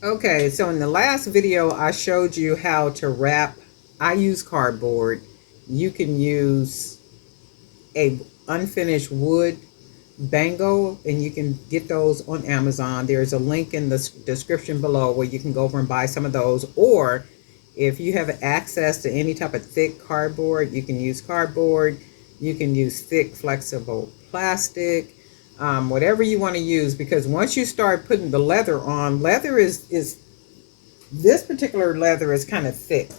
Okay, so in the last video, I showed you how to wrap. I use cardboard. You can use a unfinished wood bangle, and you can get those on Amazon. There's a link in the description below where you can go over and buy some of those. Or if you have access to any type of thick cardboard, you can use cardboard. You can use thick, flexible plastic, whatever you want to use. Because once you start putting the leather on, leather is this particular leather is kind of thick.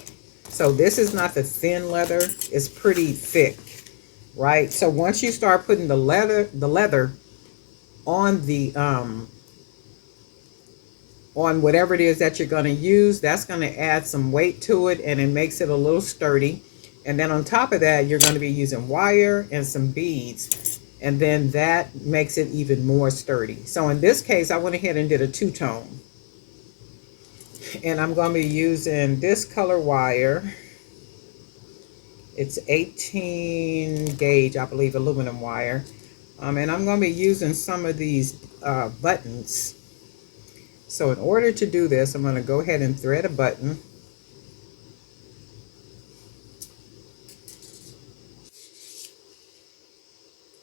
So this is not the thin leather. It's pretty thick, right? So once you start putting the leather on whatever it is that you're going to use, that's going to add some weight to it, and it makes it a little sturdy. And then on top of that, you're going to be using wire and some beads, and then that makes it even more sturdy. So in this case, I went ahead and did a two-tone, and I'm going to be using this color wire. It's 18 gauge, I believe, aluminum wire. And I'm going to be using some of these buttons. So in order to do this, I'm going to go ahead and thread a button.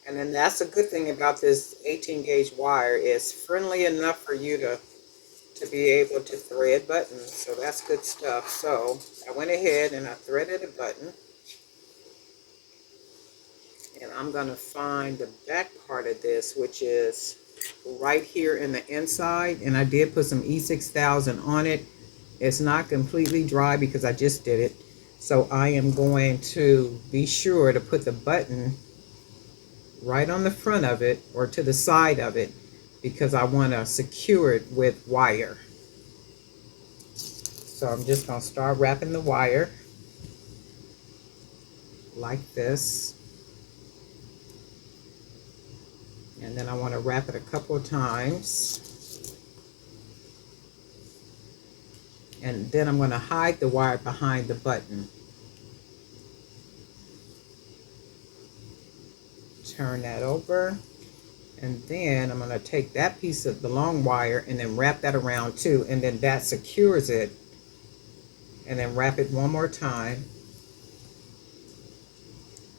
And then that's a good thing about this 18 gauge wire. It's friendly enough for you to be able to thread buttons. So that's good stuff. So I went ahead and I threaded a button. And I'm going to find the back part of this, which is right here in the inside. And I did put some E6000 on it. It's not completely dry because I just did it. So I am going to be sure to put the button right on the front of it or to the side of it, because I want to secure it with wire. So I'm just going to start wrapping the wire like this. And then I want to wrap it a couple of times. And then I'm going to hide the wire behind the button. Turn that over. And then I'm going to take that piece of the long wire and then wrap that around too. And then that secures it. And then wrap it one more time.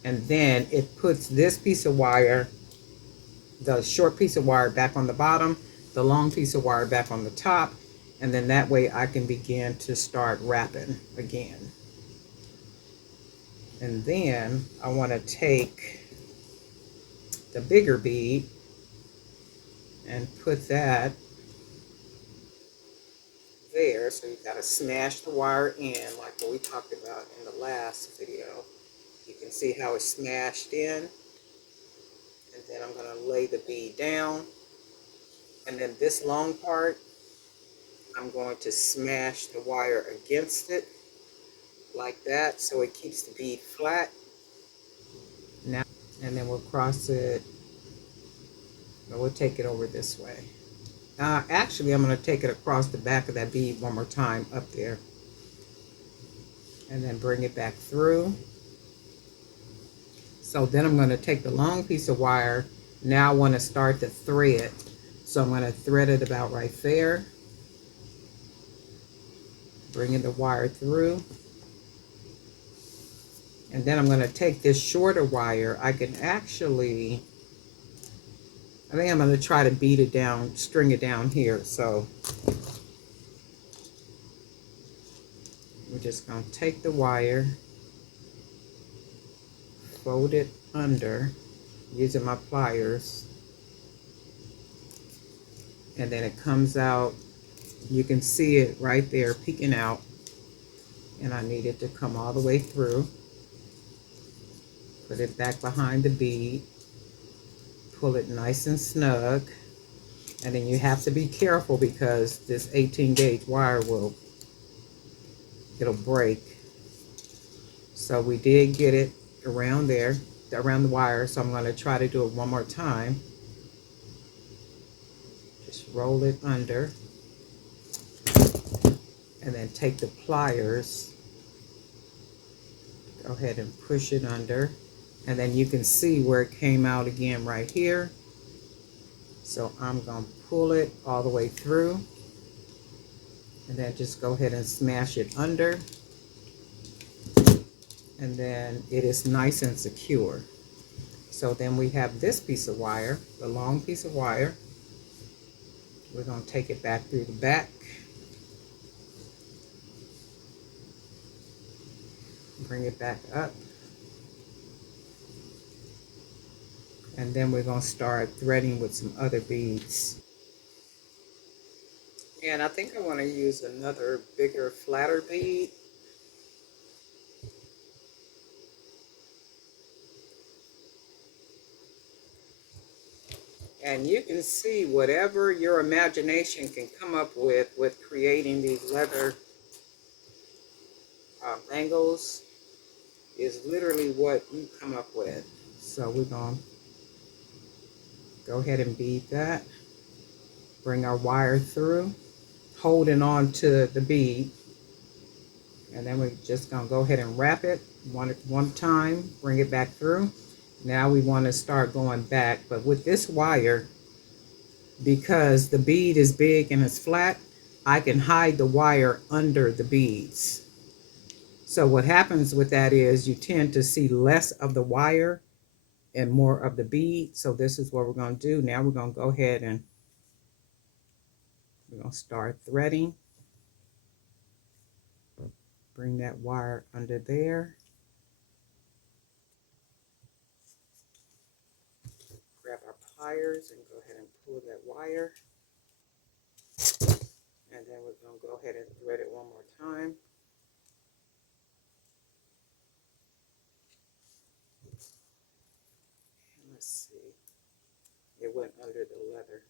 And then it puts this piece of wire, the short piece of wire, back on the bottom, the long piece of wire back on the top, and then that way I can begin to start wrapping again. And then I want to take the bigger bead and put that there. So you got to smash the wire in like what we talked about in the last video. You can see how it's smashed in. And then I'm going to lay the bead down. And then this long part, I'm going to smash the wire against it like that, so it keeps the bead flat. Now, and then we'll cross it, and we'll take it over this way. Actually, I'm going to take it across the back of that bead one more time up there. And then bring it back through. So then I'm going to take the long piece of wire. Now I want to start the thread. So I'm going to thread it about right there. Bringing the wire through. And then I'm going to take this shorter wire. I think I'm going to try to beat it down, string it down here. So we're just going to take the wire, fold it under using my pliers, and then it comes out. You can see it right there peeking out, and I need it to come all the way through. Put it back behind the bead, pull it nice and snug, and then you have to be careful because this 18 gauge wire it'll break. So we did get it around there, around the wire, so I'm going to try to do it one more time. Just roll it under, and then take the pliers, go ahead and push it under. And then you can see where it came out again right here. So I'm going to pull it all the way through. And then just go ahead and smash it under, and then it is nice and secure. So then we have this piece of wire, the long piece of wire. We're going to take it back through the back, bring it back up, and then we're going to start threading with some other beads. And I think I want to use another bigger, flatter bead. And you can see whatever your imagination can come up with creating these leather bangles is literally what you come up with. So we're going to go ahead and bead that. Bring our wire through, holding on to the bead. And then we're just going to go ahead and wrap it one time, bring it back through. Now we want to start going back, but with this wire, because the bead is big and it's flat, I can hide the wire under the beads. So what happens with that is you tend to see less of the wire and more of the bead. So this is what we're going to do. Now we're going to go ahead and we're going to start threading. Bring that wire under there. Grab our pliers and go ahead and pull that wire. And then we're going to go ahead and thread it one more time. And let's see. It went under the leather.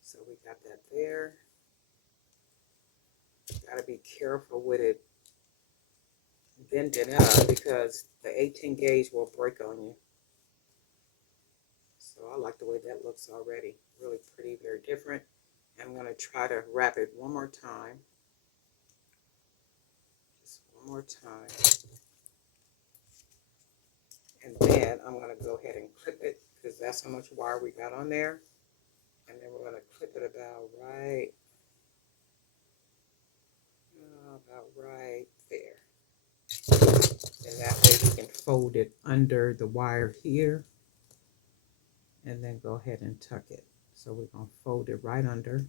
So we got that there. Got to be careful with it bending up because the 18 gauge will break on you. So I like the way that looks already. Really pretty, very different. I'm going to try to wrap it one more time. Just one more time. And then I'm going to go ahead and clip it because that's how much wire we got on there. And then we're going to clip it about right there. And that way we can fold it under the wire here. And then go ahead and tuck it. So we're going to fold it right under.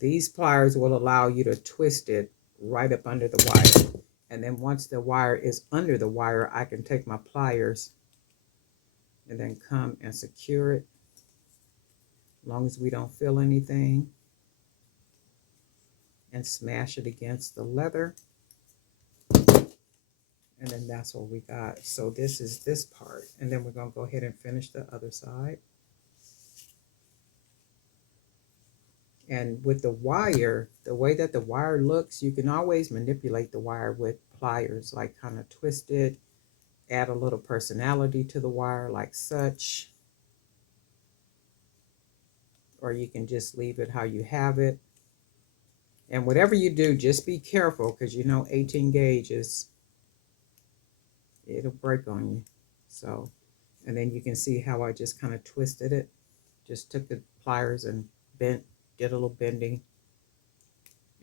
These pliers will allow you to twist it right up under the wire. And then once the wire is under the wire, I can take my pliers and then come and secure it. As long as we don't feel anything. And smash it against the leather. And then that's what we got. So this is this part. And then we're going to go ahead and finish the other side. And with the wire, the way that the wire looks, you can always manipulate the wire with pliers, like kind of twist it, add a little personality to the wire like such. Or you can just leave it how you have it. And whatever you do, just be careful because you know 18 gauge it'll break on you. So, and then you can see how I just kind of twisted it. Just took the pliers and did a little bending.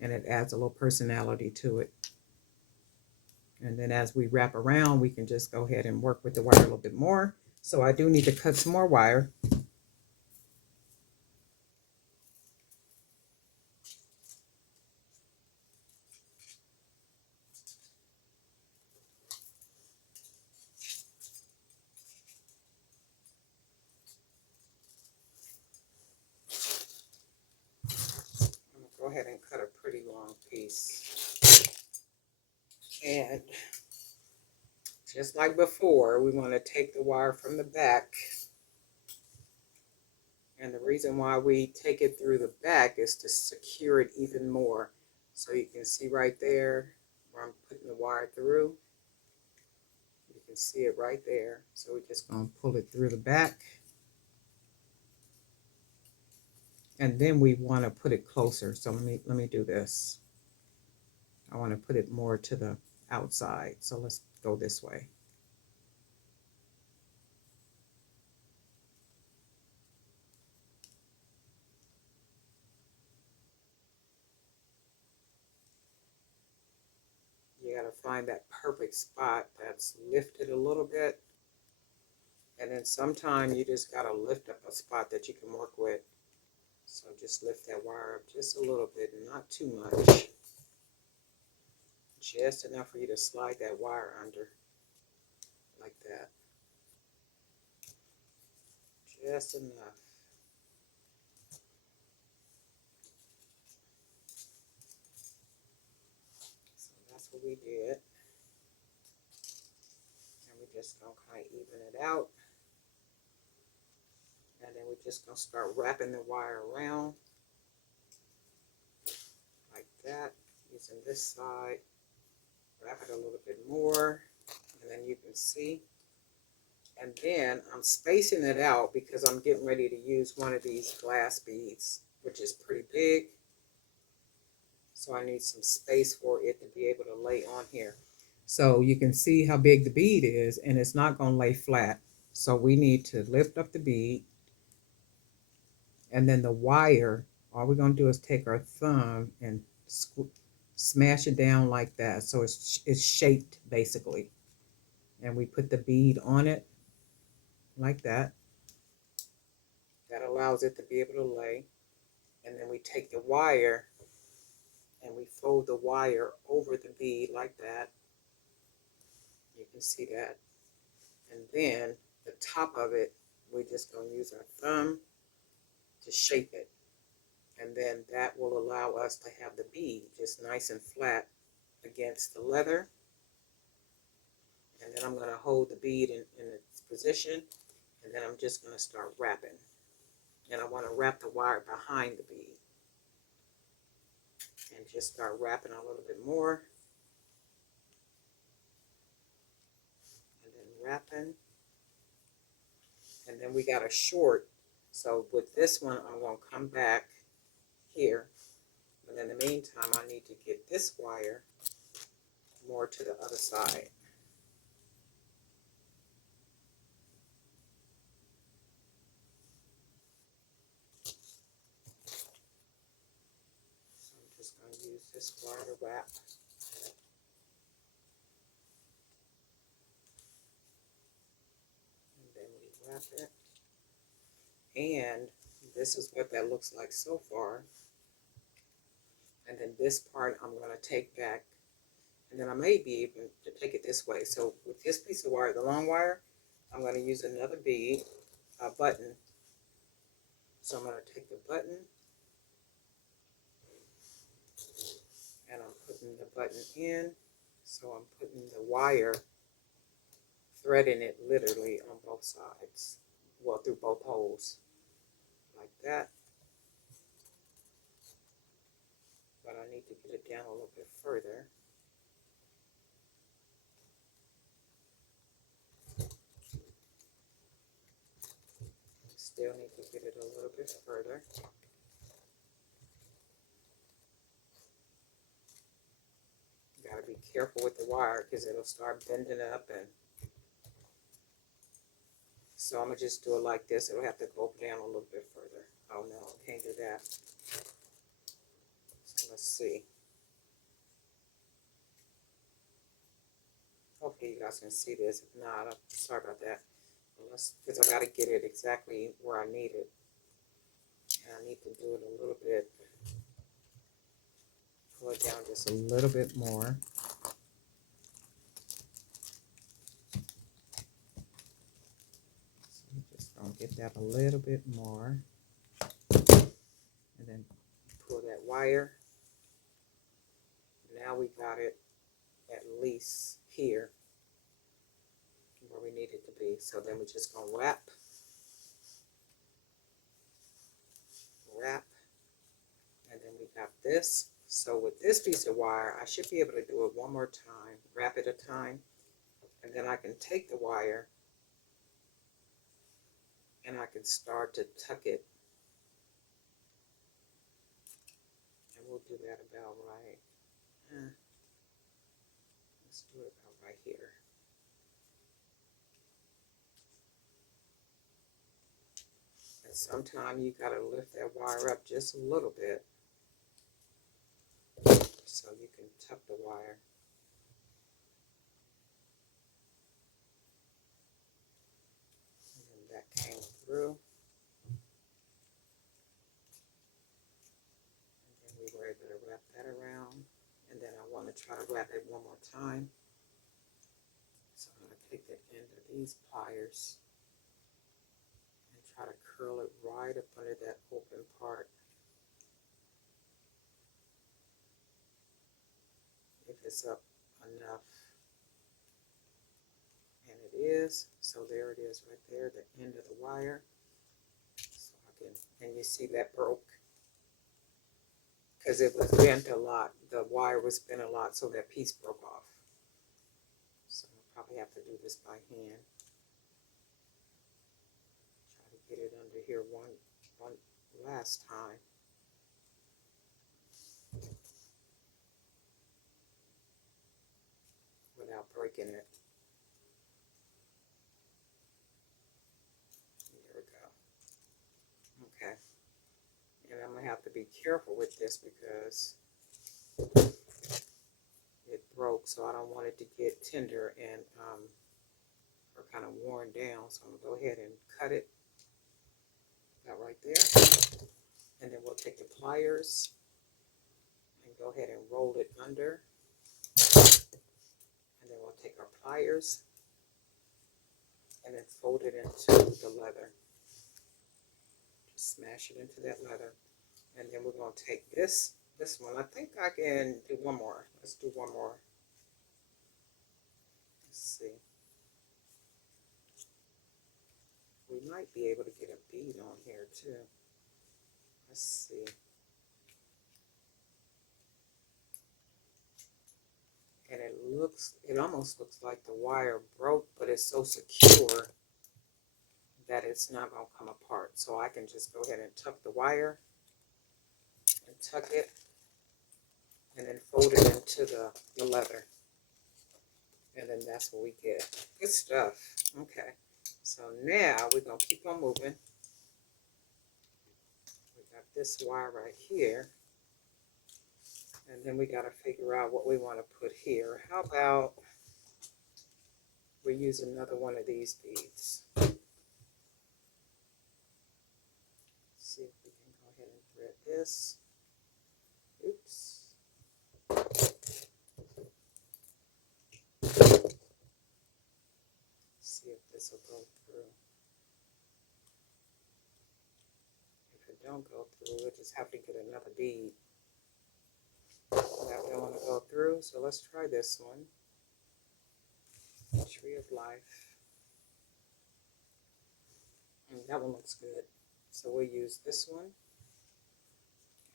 And it adds a little personality to it. And then as we wrap around, we can just go ahead and work with the wire a little bit more. So I do need to cut some more wire. I'm going to go ahead and cut a pretty long piece. And just like before, we want to take the wire from the back. And the reason why we take it through the back is to secure it even more. So you can see right there where I'm putting the wire through. You can see it right there. So we're just going to pull it through the back. And then we want to put it closer. So let me do this. I want to put it more to the outside. So let's go this way. find that perfect spot that's lifted a little bit. And then sometimes you just gotta lift up a spot that you can work with. So just lift that wire up just a little bit, not too much. Just enough for you to slide that wire under, like that. Just enough. So that's what we did. And we're just gonna kind of even it out. And then we're just gonna start wrapping the wire around, like that, using this side. Wrap it a little bit more, and then you can see. And then I'm spacing it out because I'm getting ready to use one of these glass beads, which is pretty big. So I need some space for it to be able to lay on here. So you can see how big the bead is, and it's not going to lay flat. So we need to lift up the bead, and then the wire, all we're going to do is take our thumb and smash it down like that. So it's shaped basically. And we put the bead on it like that. That allows it to be able to lay. And then we take the wire and we fold the wire over the bead like that. You can see that. And then the top of it, we're just going to use our thumb to shape it. And then that will allow us to have the bead just nice and flat against the leather. And then I'm going to hold the bead in its position. And then I'm just going to start wrapping. And I want to wrap the wire behind the bead. And just start wrapping a little bit more. And then wrapping. And then we got a short. So with this one, I'm going to come back here. But in the meantime, I need to get this wire more to the other side. So I'm just going to use this wire to wrap. And then we wrap it. And this is what that looks like so far. And then this part I'm going to take back. And then I may be able to take it this way. So with this piece of wire, the long wire, I'm going to use another bead, a button. So I'm going to take the button. And I'm putting the button in. So I'm putting the wire, threading it literally on both sides. Well, through both holes. Like that. But I need to get it down a little bit further. Still need to get it a little bit further. You gotta be careful with the wire because it'll start bending up. And so I'm gonna just do it like this. It'll have to go down a little bit further. Oh no, I can't do that. So let's see. Hopefully you guys can see this. If not, I'm sorry about that. Because I gotta get it exactly where I need it. And I need to do it a little bit. Pull it down just a little bit more. So just gonna get that a little bit more. And then pull that wire. Now we got it at least here where we need it to be. So then we're just gonna wrap, and then we got this. So with this piece of wire, I should be able to do it one more time, wrap it a time, and then I can take the wire and I can start to tuck it. And we'll do that about right. Let's do it about right here. And sometimes you gotta lift that wire up just a little bit so you can tuck the wire. through. And then we were able to wrap that around. And then I want to try to wrap it one more time. So I'm going to take the end of these pliers and try to curl it right up under that open part. If it's up enough. And it is. So there it is right there, the end of the wire. So I can, and you see that broke. Because it was bent a lot. The wire was bent a lot, so that piece broke off. So I'll probably have to do this by hand. Try to get it under here one last time. Without breaking it. There we go. Okay. And I'm going to have to be careful with this because it broke, so I don't want it to get tender and or kind of worn down. So I'm going to go ahead and cut it about right there. And then we'll take the pliers and go ahead and roll it under. And then we'll take our pliers and then fold it into the leather. Just smash it into that leather. And then we're going to take this one. I think I can do one more. Let's do one more. Let's see. We might be able to get a bead on here too. Let's see. And it almost looks like the wire broke, but it's so secure that it's not going to come apart. So I can just go ahead and tuck the wire and tuck it and then fold it into the leather. And then that's what we get. Good stuff. Okay. So now we're going to keep on moving. We got this wire right here. And then we got to figure out what we want to put here. How about we use another one of these beads? See if we can go ahead and thread this. Oops. See if this will go through. If it don't go through, we'll just have to get another bead. That don't want to go through, so let's try this one. Tree of Life. And that one looks good. So we'll use this one.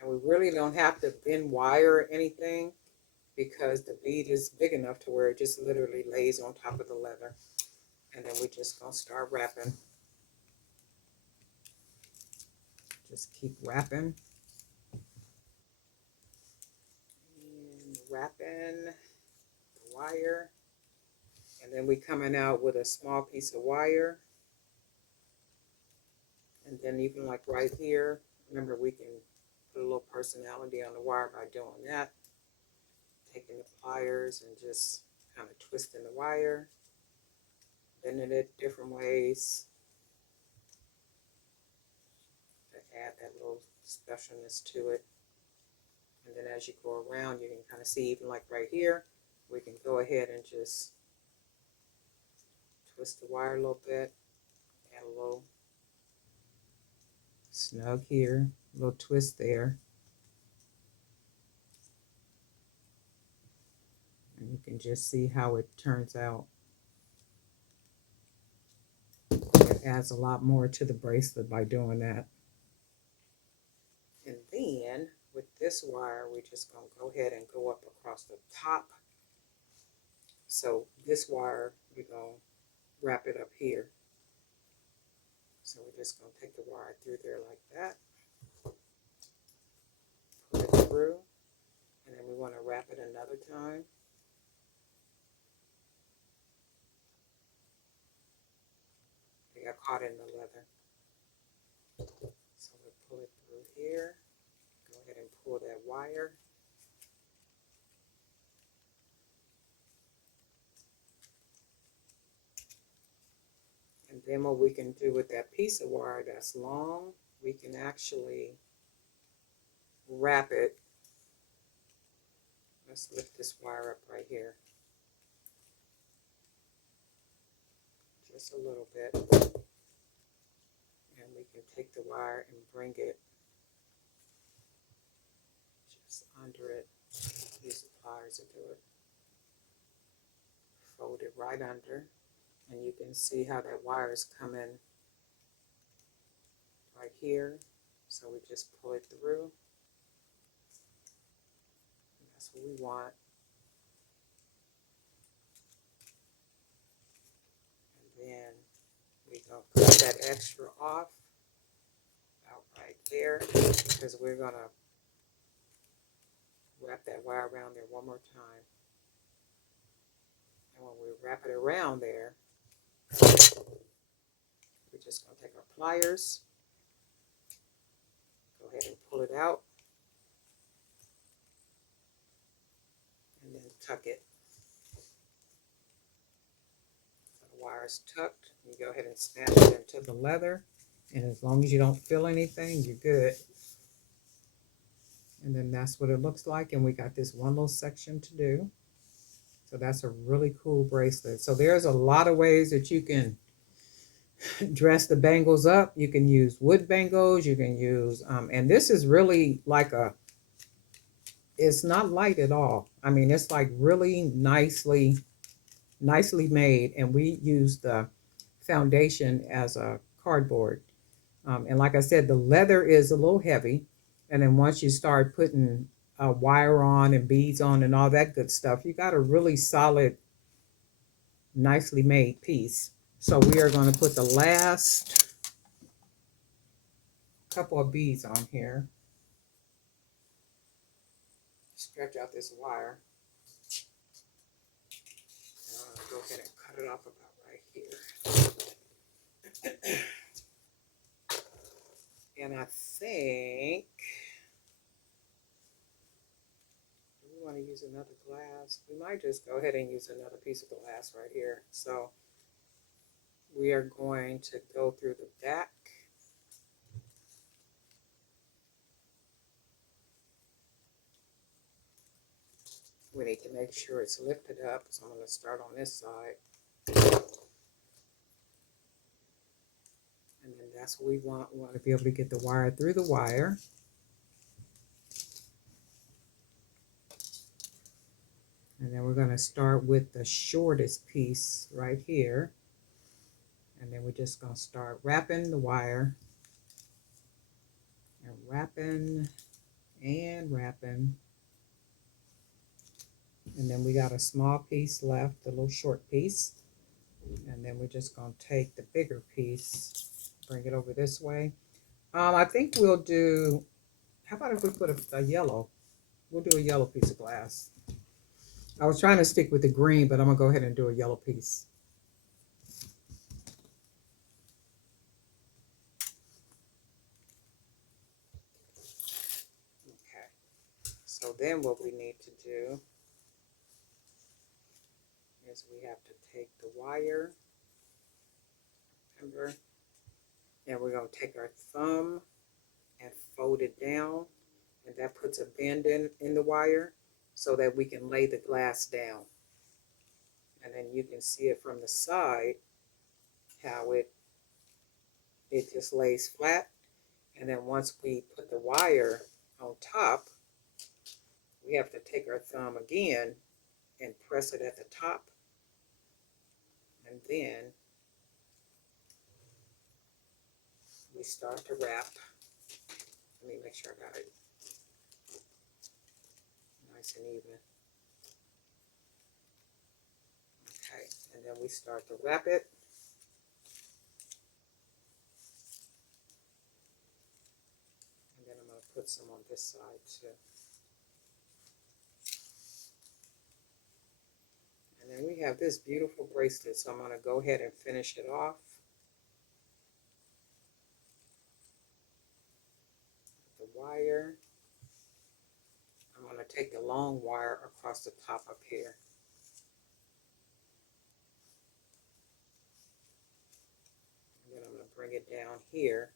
And we really don't have to bend wire or anything because the bead is big enough to where it just literally lays on top of the leather. And then we're just going to start wrapping. Just keep wrapping. And wrapping the wire. And then we coming out with a small piece of wire. And then even like right here, remember we can put a little personality on the wire by doing that. Taking the pliers and just kind of twisting the wire. Bending it different ways. To add that little specialness to it. And then as you go around, you can kind of see even like right here, we can go ahead and just twist the wire a little bit. Add a little snug here, a little twist there. And you can just see how it turns out. It adds a lot more to the bracelet by doing that. And then with this wire, we're just going to go ahead and go up across the top. So this wire, we're going to wrap it up here. So we're just going to take the wire through there like that. Pull it through. And then we want to wrap it another time. It got caught in the leather. So we'll pull it through here. Go ahead and pull that wire. And then what we can do with that piece of wire that's long, we can actually wrap it. Let's lift this wire up right here. Just a little bit. And we can take the wire and bring it just under it. Use the pliers to do it. Fold it right under. And you can see how that wire is coming right here. So we just pull it through. And that's what we want. And then we're going to cut that extra off out right there, because we're going to wrap that wire around there one more time. And when we wrap it around there, we're just going to take our pliers, go ahead and pull it out, and then tuck it. So the wire is tucked. You go ahead and snap it into the leather, and as long as you don't feel anything, you're good. And then that's what it looks like, and we got this one little section to do. So that's a really cool bracelet. So there's a lot of ways that you can dress the bangles up. You can use wood bangles, you can use and this is really like it's not light at all. I mean, it's like really nicely made, and we use the foundation as a cardboard, and like I said, the leather is a little heavy, and then once you start putting wire on and beads on and all that good stuff, you got a really solid, nicely made piece. So we are going to put the last couple of beads on here. Stretch out this wire. Go ahead and cut it off about right here. And I think we want to use another glass. We might just go ahead and use another piece of glass right here. So we are going to go through the back. We need to make sure it's lifted up, so I'm going to start on this side. And then that's what we want. We want to be able to get the wire through the wire. And then we're going to start with the shortest piece right here. And then we're just going to start wrapping the wire. And wrapping and wrapping. And then we got a small piece left, a little short piece. And then we're just going to take the bigger piece, bring it over this way. I think we'll do, how about if we put a yellow? We'll do a yellow piece of glass. I was trying to stick with the green, but I'm going to go ahead and do a yellow piece. Okay. So then what we need to do is we have to take the wire, remember, and we're going to take our thumb and fold it down, and that puts a bend in the wire so that we can lay the glass down. And then you can see it from the side how it just lays flat. And then once we put the wire on top, we have to take our thumb again and press it at the top. And then we start to wrap. Let me make sure I got it nice and even. Okay, and then we start to wrap it. And then I'm going to put some on this side too. And then we have this beautiful bracelet, so I'm going to go ahead and finish it off. The wire. I'm going to take the long wire across the top up here. bring it down here,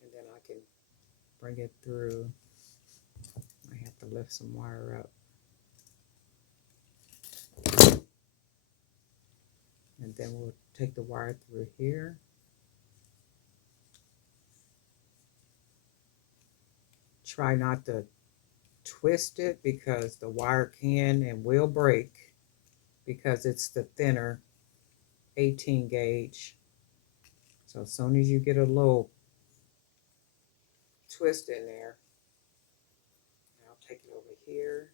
and then I can bring it through. I have to lift some wire up. And then we'll take the wire through here. Try not to twist it because the wire can and will break because it's the thinner 18 gauge. So as soon as you get a little twist in there, I'll take it over here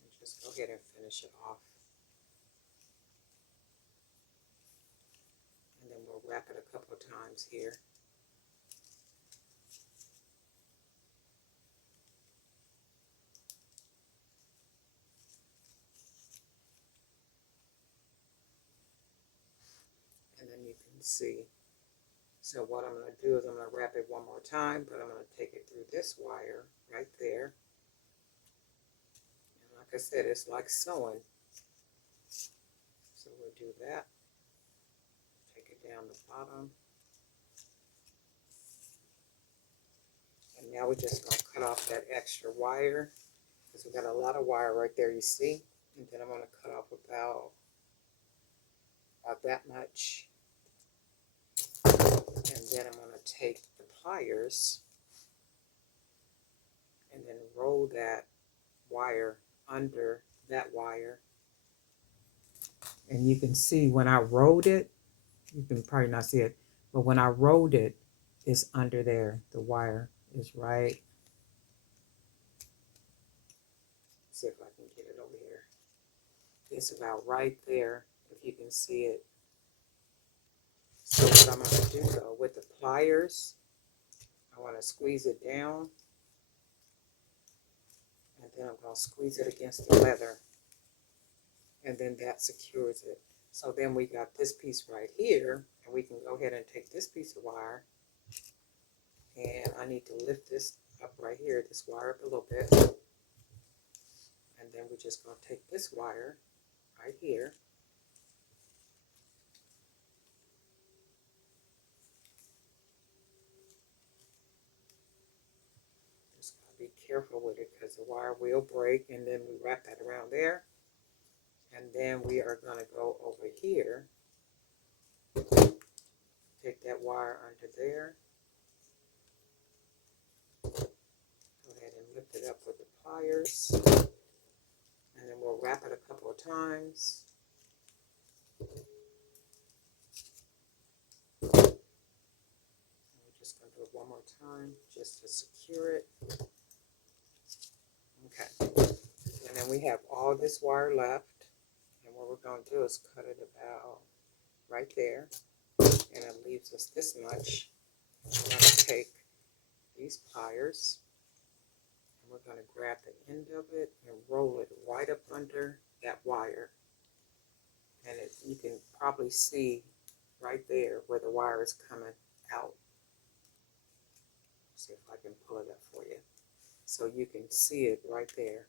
and just go ahead and finish it off. And then we'll wrap it a couple of times here. And then you can see. So what I'm going to do is I'm going to wrap it one more time, but I'm going to take it through this wire right there. And like I said, it's like sewing. So we'll do that. Take it down the bottom. And now we're just going to cut off that extra wire because we got a lot of wire right there, you see. And then I'm going to cut off about that much. And then I'm going to take the pliers and then roll that wire under that wire. And you can see when I rolled it, you can probably not see it, but when I rolled it, it's under there. The wire is right. Let's see if I can get it over here. It's about right there, if you can see it. So what I'm going to do though, with the pliers, I want to squeeze it down. And then I'm going to squeeze it against the leather. And then that secures it. So then we got this piece right here. And we can go ahead and take this piece of wire. And I need to lift this up right here, this wire up a little bit. And then we're just going to take this wire right here. Just got to be careful with it because the wire will break. And then we wrap that around there. And then we are going to go over here. Take that wire under there. Go ahead and lift it up with the pliers. And then we'll wrap it a couple of times. And we're just going to do it one more time just to secure it. Okay. And then we have all this wire left. And what we're going to do is cut it about right there. And it leaves us this much. We're going to take these pliers. And we're going to grab the end of it and roll it right up under that wire. And you can probably see right there where the wire is coming out. See if I can pull it up for you. So you can see it right there.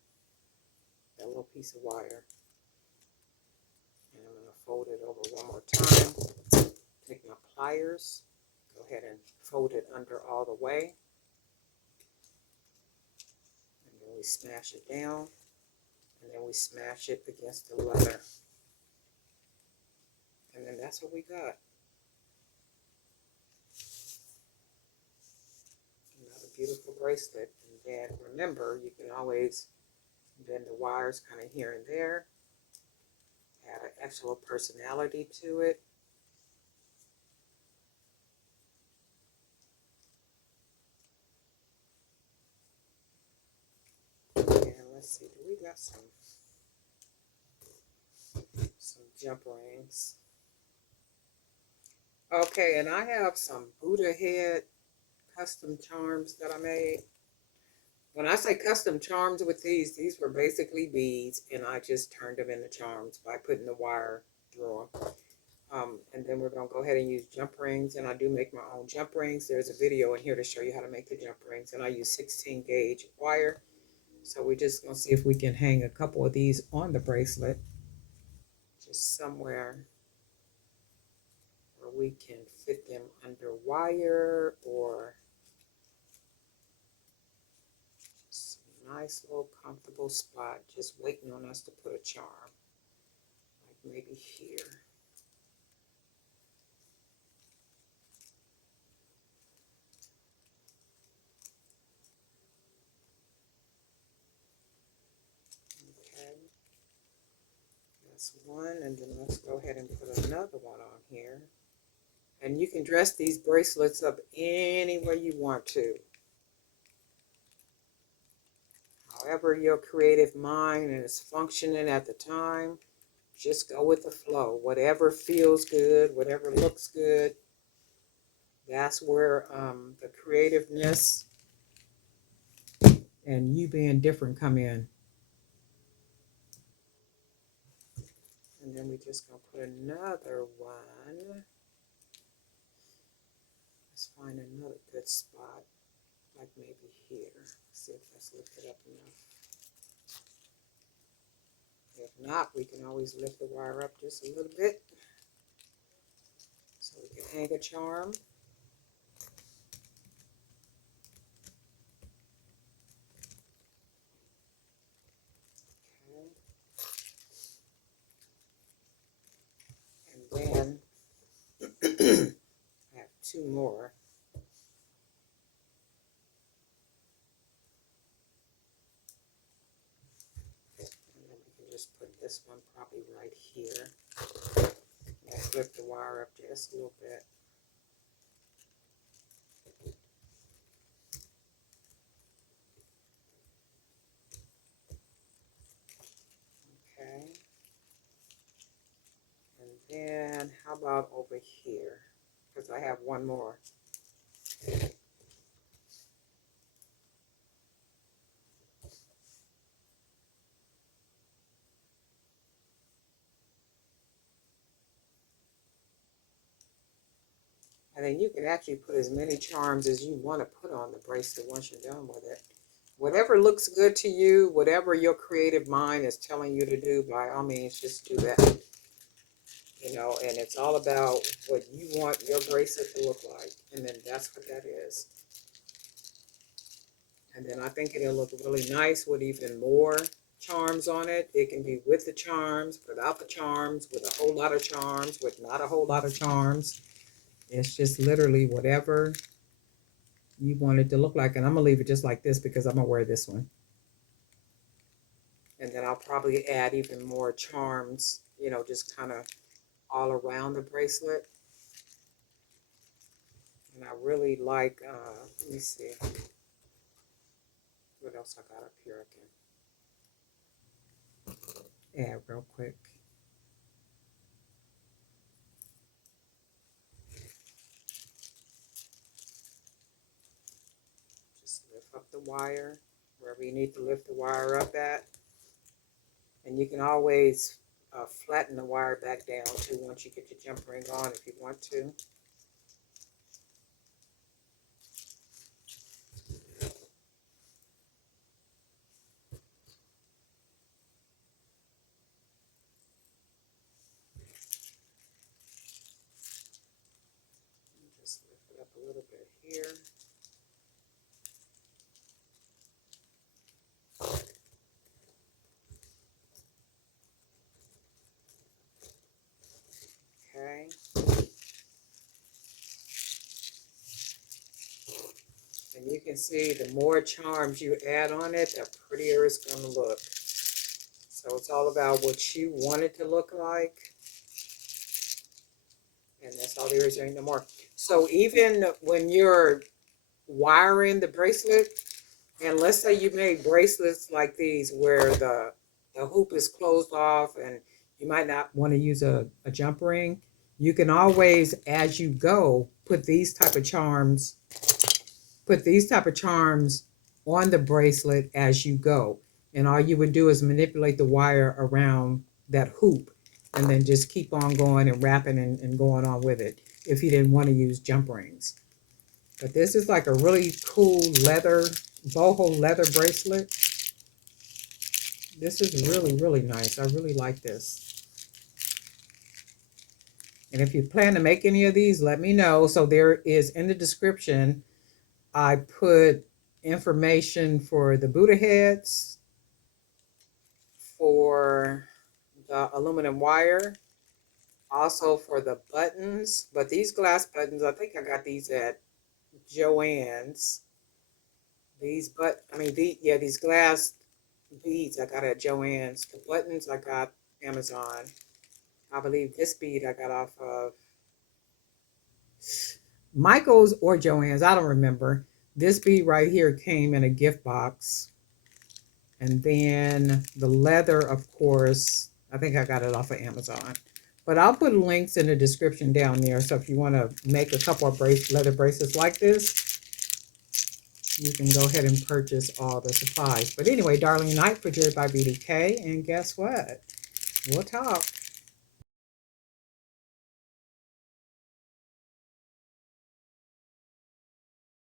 That little piece of wire. And I'm going to fold it over one more time. Take my pliers. Go ahead and fold it under all the way. And then we smash it down. And then we smash it against the leather. And then that's what we got. Another beautiful bracelet. And then remember, you can always bend the wires kind of here and there. Add an extra personality to it. And let's see, do we got some jump rings? Okay, and I have some Buddha head custom charms that I made. When I say custom charms with these were basically beads, and I just turned them into charms by putting the wire through them. And then we're going to go ahead and use jump rings, and I do make my own jump rings. There's a video in here to show you how to make the jump rings, and I use 16 gauge wire. So we're just going to see if we can hang a couple of these on the bracelet, just somewhere where we can fit them under wire or nice little comfortable spot just waiting on us to put a charm, like maybe here. Okay, that's one, and then let's go ahead and put another one on here. And you can dress these bracelets up any way you want to. However your creative mind is functioning at the time, just go with the flow. Whatever feels good, whatever looks good, that's where the creativeness and you being different come in. And then we just gonna put another one. Let's find another good spot, like maybe here. See if that's lifted up enough. If not, we can always lift the wire up just a little bit so we can hang a charm. Okay. And then I have two more. And then we can just put this one probably right here. Let's lift the wire up just a little bit. Okay. And then how about over here? Because I have one more. And then you can actually put as many charms as you want to put on the bracelet once you're done with it. Whatever looks good to you, whatever your creative mind is telling you to do, by all means, just do that. You know, and it's all about what you want your bracelet to look like. And then that's what that is. And then I think it'll look really nice with even more charms on it. It can be with the charms, without the charms, with a whole lot of charms, with not a whole lot of charms. It's just literally whatever you want it to look like. And I'm going to leave it just like this because I'm going to wear this one. And then I'll probably add even more charms, you know, just kind of all around the bracelet. And I really like, let me see. What else I got up here I can add real quick. Just lift up the wire wherever you need to lift the wire up at. And you can always flatten the wire back down too once you get your jump ring on if you want to. Just lift it up a little bit here. Okay. And you can see the more charms you add on it, the prettier it's going to look. So it's all about what you want it to look like. And that's all there is, there ain't no more. So even when you're wiring the bracelet, and let's say you made bracelets like these where the hoop is closed off and you might not want to use a jump ring, you can always, as you go, put these type of charms on the bracelet as you go. And all you would do is manipulate the wire around that hoop and then just keep on going and wrapping and going on with it if you didn't want to use jump rings. But this is like a really cool leather, boho leather bracelet. This is really, really nice. I really like this. And if you plan to make any of these, let me know. So there is in the description, I put information for the Buddha heads, for the aluminum wire, also for the buttons. But these glass buttons, I think I got these at Joann's. These glass beads I got at Joann's. The buttons I got Amazon. I believe this bead I got off of Michael's or Joann's. I don't remember. This bead right here came in a gift box. And then the leather, of course, I think I got it off of Amazon. But I'll put links in the description down there. So if you want to make a couple of leather bracelets like this, you can go ahead and purchase all the supplies. But anyway, Darlene Knight for Jewelry by BDK. And guess what? We'll talk.